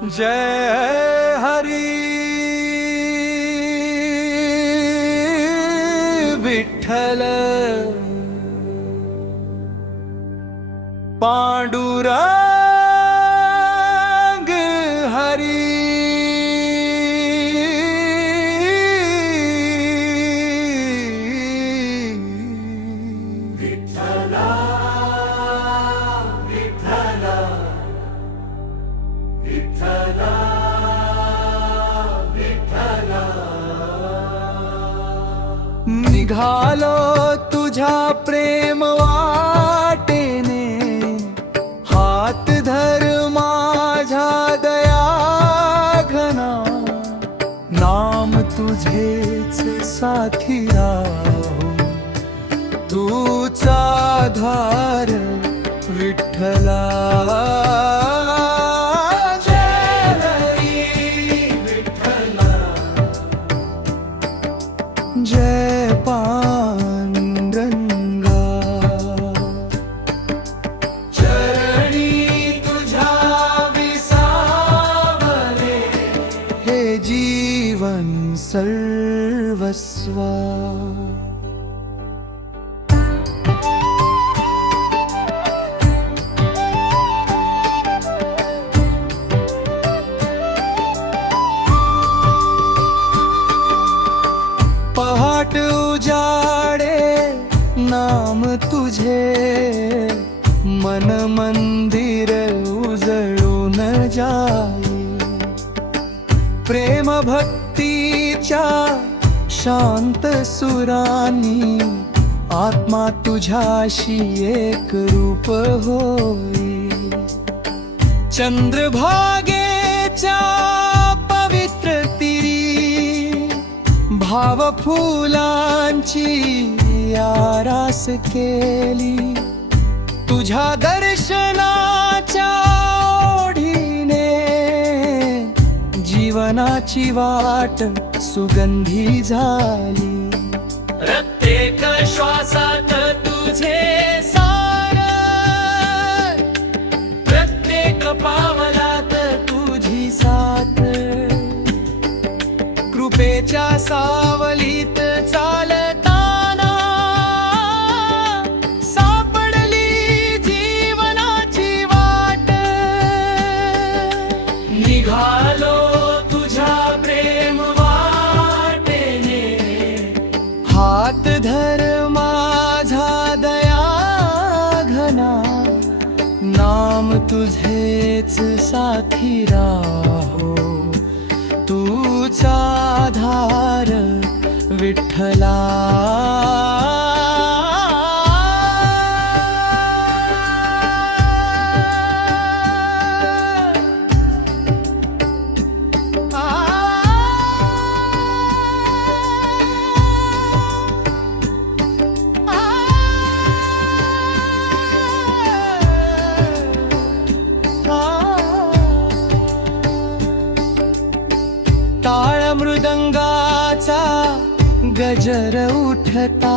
जय हरी विठ्ठल पांडुरंग हरी विठ्ठला विठ्ठला विठ्ठला विठ्ठला निघालो तुझ्या प्रेम वाटेने हात धर माझ्या दया घना नाम तुझेच साथी राहो तूचा आधार विठ्ठला जय पांडुरंगा चरणी तुझ्या विसावले हे जीवन सर्वस्व पहाट उजाडे नाम तुझे मन मंदिर उजळून जाई प्रेम भक्तीच्या शांत सुरानी आत्मा तुझ्याशी एक रूप होई चंद्रभागेच्या पवित्र तीरी भाव फुलांची आरास केली तुझ्या दर्शनाच्या ओढीने जीवनाची वाट सुगंधी झाली प्रत्येक श्वासात तुझे सार प्रत्येक पावलात तुझी साथ कृपेच्या सावलीत चालताना सापडली जीवनाची वाट निघालो तुझ्या प्रेम वाटेने हात धर माझा दया घना नाम तुझेच साथी राहो तूचा आधार विठ्ठला टाळ मृदंगाचा गजर उठता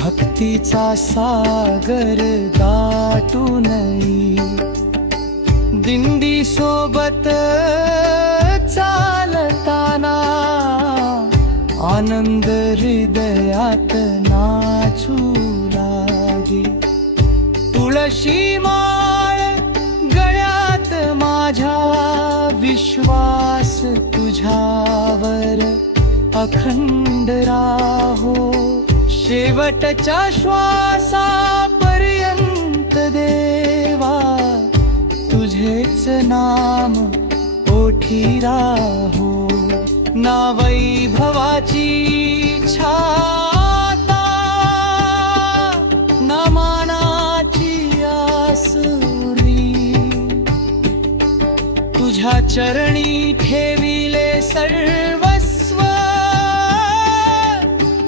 भक्तीचा सागर दाटून दिंडी सोबत चालताना आनंद हृदयात नाचू लागे तुळशी माळ गळ्यात माझ्या विश्वास तुझ्यावर अखंड राहो शेवटच्या श्वासापर्यंत देवा तुझेच नाम ओठी राहो ना वैभवाची छाता ना मानाची आसुरी तुझ्या चरणी ठेविले सर्वस्व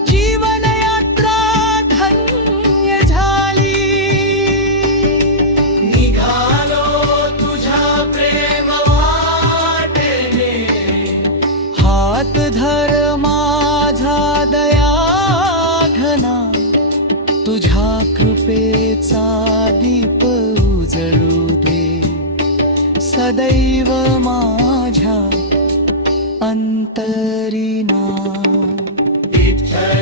जीवन यात्रा धन्य झाली निघालो तुझ्या प्रेम वाटेने हात धर माझा दया घना तुझ्या कृपेचा दीप उजळू दे सदैव जय